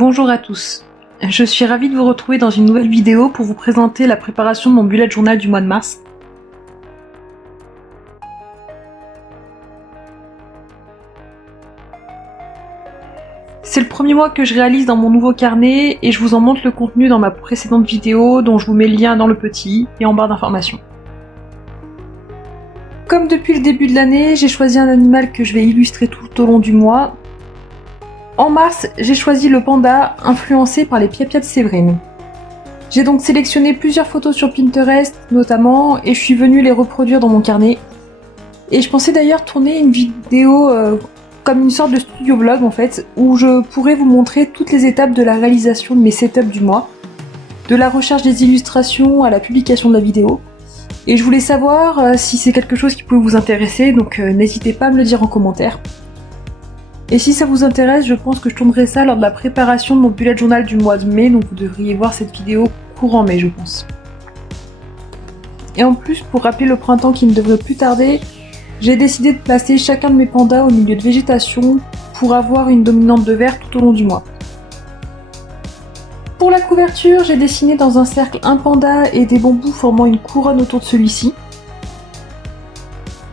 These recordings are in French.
Bonjour à tous, je suis ravie de vous retrouver dans une nouvelle vidéo pour vous présenter la préparation de mon bullet journal du mois de mars. C'est le premier mois que je réalise dans mon nouveau carnet et je vous en montre le contenu dans ma précédente vidéo dont je vous mets le lien dans le petit et en barre d'informations. Comme depuis le début de l'année, j'ai choisi un animal que je vais illustrer tout au long du mois. En mars, j'ai choisi le panda, influencé par les Pia-Pia de Séverine. J'ai donc sélectionné plusieurs photos sur Pinterest notamment, et je suis venue les reproduire dans mon carnet. Et je pensais d'ailleurs tourner une vidéo comme une sorte de studio vlog en fait, où je pourrais vous montrer toutes les étapes de la réalisation de mes setups du mois, de la recherche des illustrations à la publication de la vidéo. Et je voulais savoir si c'est quelque chose qui pouvait vous intéresser, donc n'hésitez pas à me le dire en commentaire. Et si ça vous intéresse, je pense que je tournerai ça lors de la préparation de mon bullet journal du mois de mai, donc vous devriez voir cette vidéo courant mai je pense. Et en plus, pour rappeler le printemps qui ne devrait plus tarder, j'ai décidé de placer chacun de mes pandas au milieu de végétation pour avoir une dominante de vert tout au long du mois. Pour la couverture, j'ai dessiné dans un cercle un panda et des bambous formant une couronne autour de celui-ci.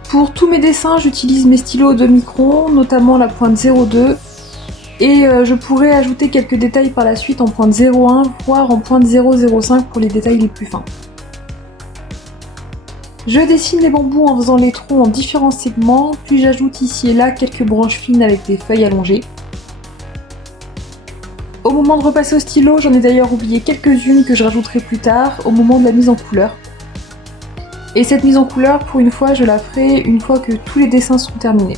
Pour tous mes dessins, j'utilise mes stylos de micron, notamment la pointe 02, et je pourrais ajouter quelques détails par la suite en pointe 01, voire en pointe 005 pour les détails les plus fins. Je dessine les bambous en faisant les troncs en différents segments, puis j'ajoute ici et là quelques branches fines avec des feuilles allongées. Au moment de repasser au stylo, j'en ai d'ailleurs oublié quelques-unes que je rajouterai plus tard, au moment de la mise en couleur. Et cette mise en couleur, pour une fois, je la ferai une fois que tous les dessins seront terminés.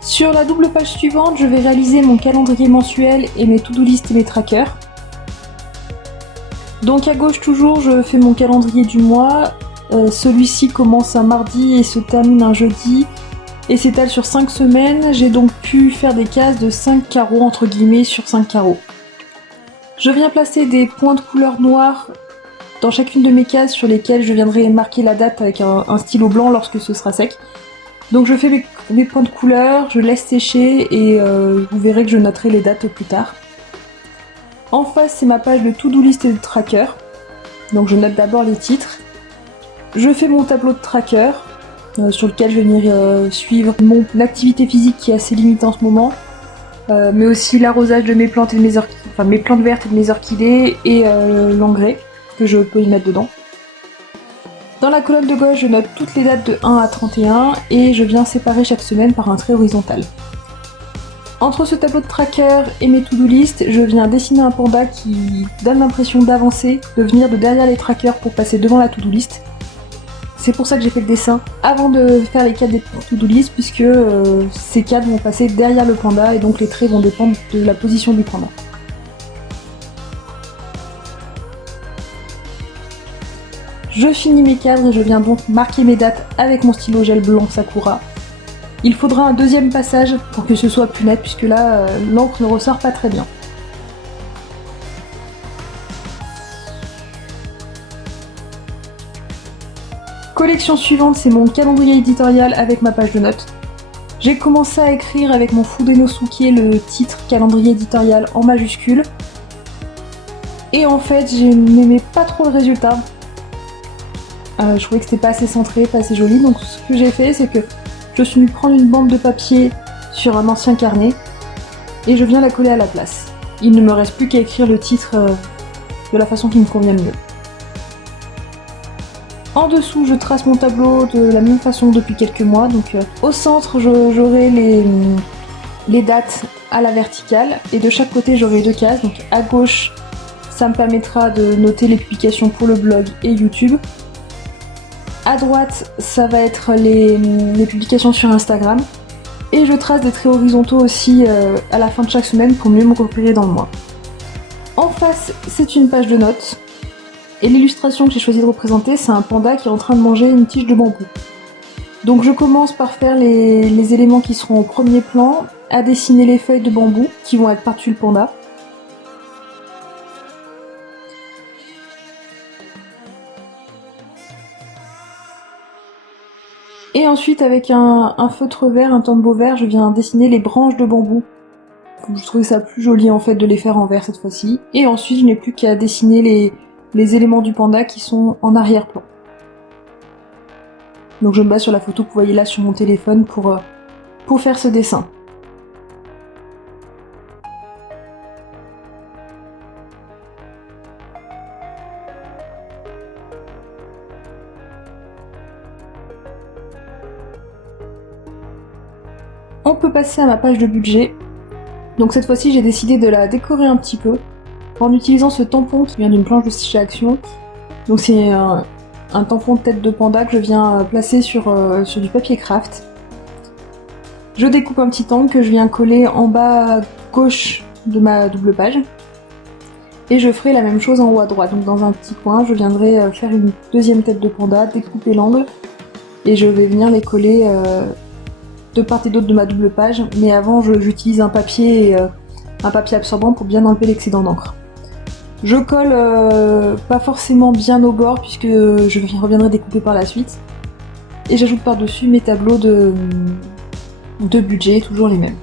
Sur la double page suivante, je vais réaliser mon calendrier mensuel et mes to-do list et mes trackers. Donc à gauche toujours, je fais mon calendrier du mois. Celui-ci commence un mardi et se termine un jeudi et s'étale sur 5 semaines. J'ai donc pu faire des cases de 5 carreaux entre guillemets sur 5 carreaux. Je viens placer des points de couleur noire dans chacune de mes cases sur lesquelles je viendrai marquer la date avec un stylo blanc lorsque ce sera sec. Donc je fais mes points de couleur, je laisse sécher et vous verrez que je noterai les dates plus tard. En face, c'est ma page de to-do list et de tracker. Donc je note d'abord les titres. Je fais mon tableau de tracker sur lequel je vais venir suivre mon activité physique qui est assez limitée en ce moment, mais aussi l'arrosage de mes plantes et de mes plantes vertes et de mes orchidées et l'engrais que je peux y mettre dedans. Dans la colonne de gauche, je note toutes les dates de 1 à 31 et je viens séparer chaque semaine par un trait horizontal. Entre ce tableau de tracker et mes to-do list, je viens dessiner un panda qui donne l'impression d'avancer, de venir de derrière les trackers pour passer devant la to-do list. C'est pour ça que j'ai fait le dessin avant de faire les cadres des to-do list, puisque ces cadres vont passer derrière le panda et donc les traits vont dépendre de la position du panda. Je finis mes cadres et je viens donc marquer mes dates avec mon stylo gel blanc Sakura. Il faudra un deuxième passage pour que ce soit plus net puisque là l'encre ne ressort pas très bien. Collection suivante, c'est mon calendrier éditorial avec ma page de notes. J'ai commencé à écrire avec mon Fudenosuke le titre calendrier éditorial en majuscule. Et en fait, je n'aimais pas trop le résultat. Je trouvais que c'était pas assez centré, pas assez joli, donc ce que j'ai fait c'est que je suis venue prendre une bande de papier sur un ancien carnet et je viens la coller à la place. Il ne me reste plus qu'à écrire le titre de la façon qui me convient le mieux. En dessous, je trace mon tableau de la même façon depuis quelques mois, donc au centre j'aurai les dates à la verticale et de chaque côté j'aurai 2 cases, donc à gauche ça me permettra de noter les publications pour le blog et YouTube. À droite, ça va être les publications sur Instagram. Et je trace des traits horizontaux aussi à la fin de chaque semaine pour mieux me repérer dans le mois. En face, c'est une page de notes. Et l'illustration que j'ai choisi de représenter, c'est un panda qui est en train de manger une tige de bambou. Donc je commence par faire les éléments qui seront au premier plan, à dessiner les feuilles de bambou qui vont être par-dessus le panda. Et ensuite, avec un feutre vert, un tombeau vert, je viens dessiner les branches de bambou. Je trouvais ça plus joli en fait de les faire en vert cette fois-ci. Et ensuite, je n'ai plus qu'à dessiner les éléments du panda qui sont en arrière-plan. Donc je me base sur la photo que vous voyez là sur mon téléphone pour faire ce dessin. On peut passer à ma page de budget. Donc cette fois-ci, j'ai décidé de la décorer un petit peu en utilisant ce tampon qui vient d'une planche de chez Action. Donc c'est un tampon de tête de panda que je viens placer sur du papier craft. Je découpe un petit angle que je viens coller en bas à gauche de ma double page. Et je ferai la même chose en haut à droite. Donc dans un petit coin, je viendrai faire une deuxième tête de panda, découper l'angle, et je vais venir les coller de part et d'autre de ma double page. Mais avant, j'utilise un papier absorbant pour bien enlever l'excédent d'encre. Je colle pas forcément bien au bord puisque je reviendrai découper par la suite. Et j'ajoute par-dessus mes tableaux de budget, toujours les mêmes.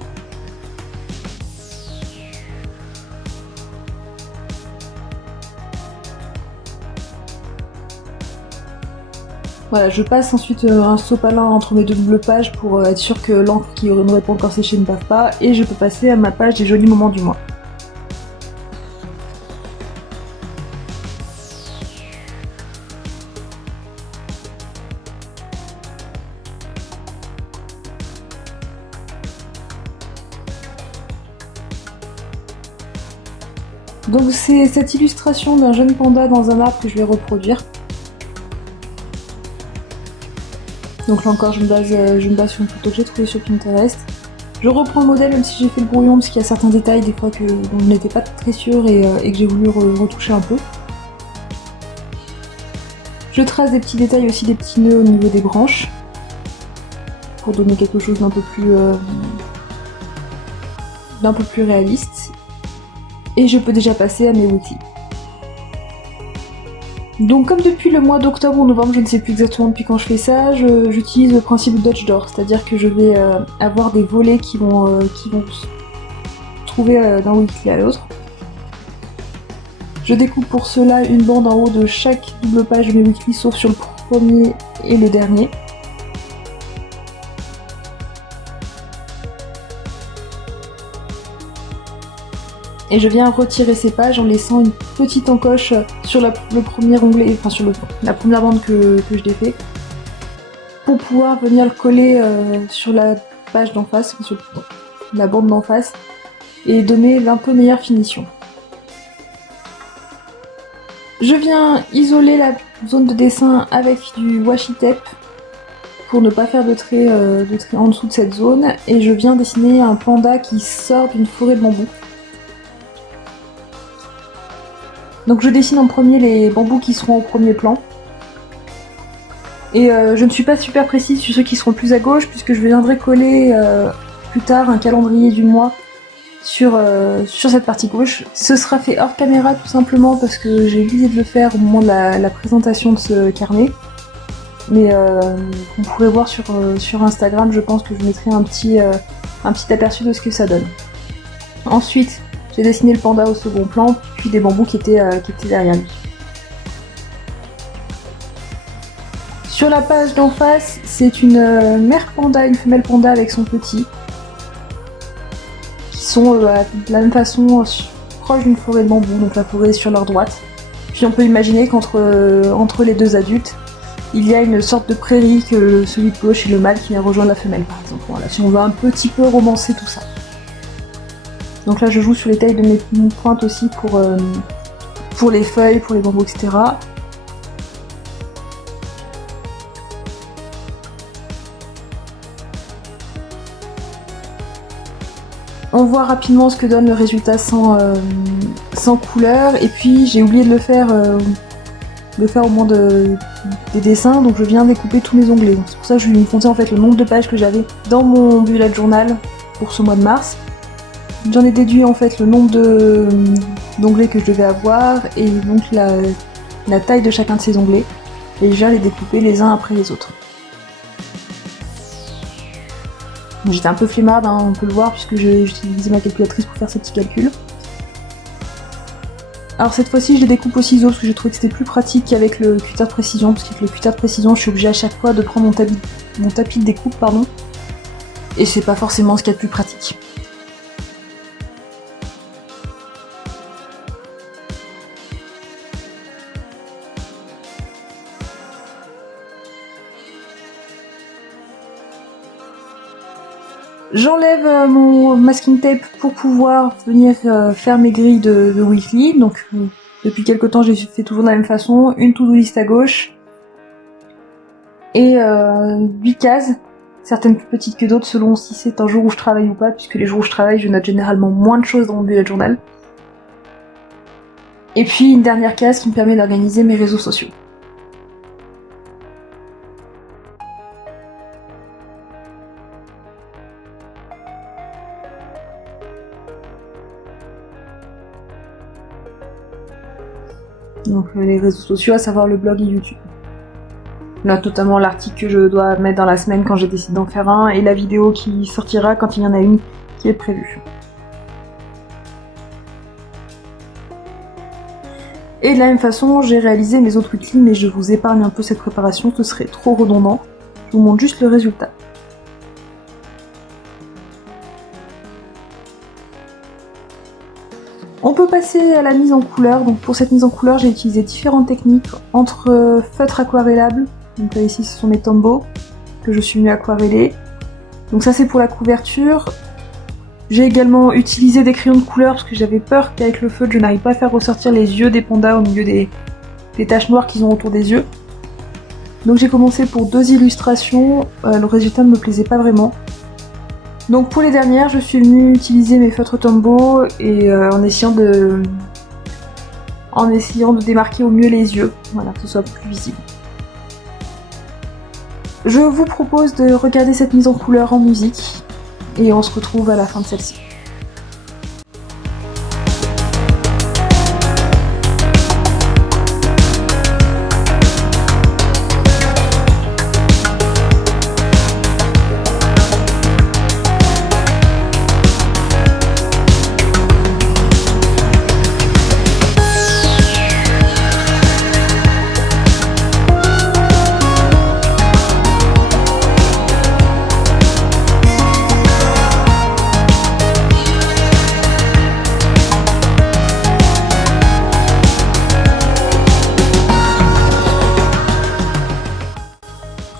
Voilà, je passe ensuite un sopalin entre mes deux doubles pages pour être sûr que l'encre qui n'aurait pas encore séché ne bave pas, et je peux passer à ma page des jolis moments du mois. Donc c'est cette illustration d'un jeune panda dans un arbre que je vais reproduire. Donc là encore, je me base sur une photo que j'ai trouvée sur Pinterest. Je reprends le modèle même si j'ai fait le brouillon parce qu'il y a certains détails des fois dont je n'étais pas très sûre et que j'ai voulu retoucher un peu. Je trace des petits détails aussi, des petits nœuds au niveau des branches pour donner quelque chose d'un peu plus réaliste. Et je peux déjà passer à mes outils. Donc comme depuis le mois d'octobre ou novembre, je ne sais plus exactement depuis quand je fais ça, j'utilise le principe Dutch Door, c'est-à-dire que je vais avoir des volets qui vont se trouver d'un weekly à l'autre. Je découpe pour cela une bande en haut de chaque double page de mes weekly, sauf sur le premier et le dernier. Et je viens retirer ces pages en laissant une petite encoche sur le premier onglet, enfin sur la première bande que je défais, pour pouvoir venir le coller sur la page d'en face, sur la bande d'en face, et donner d'un peu meilleure finition. Je viens isoler la zone de dessin avec du washi tape pour ne pas faire de trait en dessous de cette zone, et je viens dessiner un panda qui sort d'une forêt de bambous. Donc je dessine en premier les bambous qui seront au premier plan. Et je ne suis pas super précise sur ceux qui seront plus à gauche puisque je viendrai coller plus tard un calendrier du mois sur cette partie gauche. Ce sera fait hors caméra tout simplement parce que j'ai oublié de le faire au moment de la présentation de ce carnet. Mais on pourrait voir sur Instagram, je pense que je mettrai un petit aperçu de ce que ça donne. Ensuite, j'ai dessiné le panda au second plan, puis des bambous qui étaient derrière lui. Sur la page d'en face, c'est une mère panda, une femelle panda avec son petit, qui sont de la même façon proches d'une forêt de bambous, donc la forêt est sur leur droite. Puis on peut imaginer entre les deux adultes, il y a une sorte de prairie que celui de gauche est le mâle qui vient rejoindre la femelle par exemple. Voilà, si on veut un petit peu romancer tout ça. Donc là je joue sur les tailles de mes pointes aussi pour les feuilles, pour les bambous, etc. On voit rapidement ce que donne le résultat sans couleur, et puis j'ai oublié de le faire au moment des dessins, donc je viens découper tous mes onglets. C'est pour ça que je lui ai compté en fait le nombre de pages que j'avais dans mon bullet journal pour ce mois de mars. J'en ai déduit en fait le nombre d'onglets que je devais avoir et donc la taille de chacun de ces onglets, et je viens les découper les uns après les autres. J'étais un peu flemmarde, hein, on peut le voir, puisque j'ai utilisé ma calculatrice pour faire ces petits calculs. Alors cette fois-ci je les découpe au ciseau parce que j'ai trouvé que c'était plus pratique qu'avec le cutter de précision, parce qu'avec le cutter de précision je suis obligée à chaque fois de prendre mon tapis de découpe, et c'est pas forcément ce qu'il y a de plus pratique. J'enlève mon masking tape pour pouvoir venir faire mes grilles de weekly. Donc depuis quelques temps j'ai fait toujours de la même façon, une to-do list à gauche et 8 cases, certaines plus petites que d'autres selon si c'est un jour où je travaille ou pas, puisque les jours où je travaille je note généralement moins de choses dans mon bullet journal. Et puis une dernière case qui me permet d'organiser mes réseaux sociaux. Donc les réseaux sociaux, à savoir le blog et YouTube. Là, notamment l'article que je dois mettre dans la semaine quand j'ai décidé d'en faire un, et la vidéo qui sortira quand il y en a une qui est prévue. Et de la même façon, j'ai réalisé mes autres weekly, mais je vous épargne un peu cette préparation, ce serait trop redondant. Je vous montre juste le résultat. On peut passer à la mise en couleur. Donc pour cette mise en couleur, j'ai utilisé différentes techniques entre feutre aquarellable, donc là ici ce sont mes Tombow que je suis venue aquareller. Donc ça c'est pour la couverture. J'ai également utilisé des crayons de couleur parce que j'avais peur qu'avec le feutre je n'arrive pas à faire ressortir les yeux des pandas au milieu des taches noires qu'ils ont autour des yeux. Donc j'ai commencé pour 2 illustrations, le résultat ne me plaisait pas vraiment. Donc pour les dernières, je suis venue utiliser mes feutres Tombow et en essayant de démarquer au mieux les yeux, voilà, que ce soit plus visible. Je vous propose de regarder cette mise en couleur en musique et on se retrouve à la fin de celle-ci.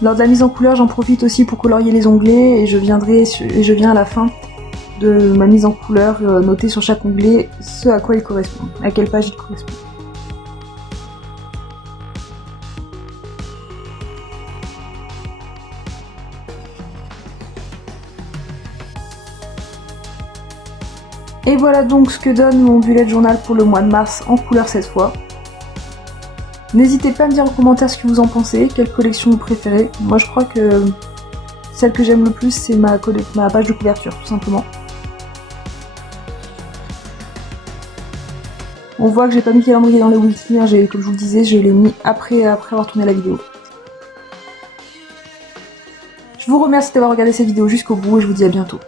Lors de la mise en couleur, j'en profite aussi pour colorier les onglets et je viens à la fin de ma mise en couleur noter sur chaque onglet ce à quoi il correspond, à quelle page il correspond. Et voilà donc ce que donne mon bullet journal pour le mois de mars en couleur cette fois. N'hésitez pas à me dire en commentaire ce que vous en pensez, quelle collection vous préférez. Moi je crois que celle que j'aime le plus c'est ma page de couverture tout simplement. On voit que j'ai pas mis le calendrier dans les weekly, hein, comme je vous le disais, je l'ai mis après avoir tourné la vidéo. Je vous remercie d'avoir regardé cette vidéo jusqu'au bout et je vous dis à bientôt.